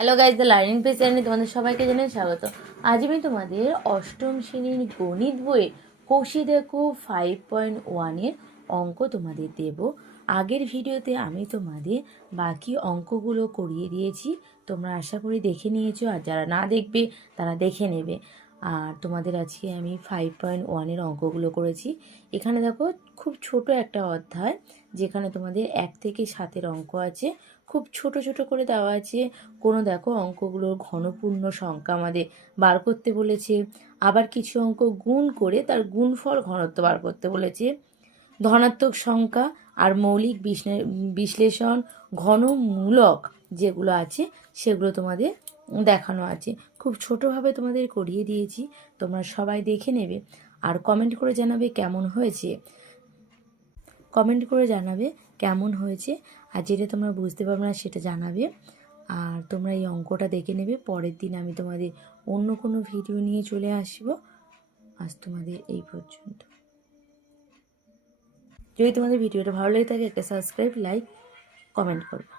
Hello guys, the learning page চ্যানেলে তোমাদের সবাইকে জানাই স্বাগত। আজ আমি তোমাদের অষ্টম শ্রেণীর গণিত বইয়ে কষি দেখো 5.1-এর অঙ্ক তোমাদের দেব। আগের ভিডিওতে আমি তোমাদের বাকি অঙ্কগুলো করিয়ে দিয়েছি, তোমরা আশা করি দেখে নিয়েছো, আর যারা না দেখবে তারা দেখে নেবে। আর তোমাদের আজকে আমি 5.1-এর অঙ্কগুলো করেছি। এখানে দেখো খুব ছোট একটা অধ্যায়, যেখানে তোমাদের 1 থেকে 7-এর অঙ্ক আছে, খুব ছোট ছোট করে দেওয়া আছে। কোনো দেখো অঙ্কগুলোর ঘনপূর্ণ সংখ্যা আমাদের বার করতে বলেছে, আবার কিছু অঙ্ক গুণ করে তার গুণফল ঘনত্ব বার করতে বলেছে। ধনাত্মক সংখ্যা আর মৌলিক বিশ্লেষণ ঘনমূলক যেগুলো আছে সেগুলো তোমাদের দেখানো আছে। খুব ছোটোভাবে তোমাদের করিয়ে দিয়েছি, তোমরা সবাই দেখে নেবে আর কমেন্ট করে জানাবে কেমন হয়েছে। আর যেটা তোমরা বুঝতে পারবে না সেটা জানাবে। আর তোমরা এই অঙ্কটা দেখে নেবে। পরের দিন আমি তোমাদের অন্য কোনো ভিডিও নিয়ে চলে আসব। আজ তোমাদের এই পর্যন্ত। যদি তোমাদের ভিডিওটা ভালো লেগে থাকে একটা সাবস্ক্রাইব, লাইক, কমেন্ট করবে।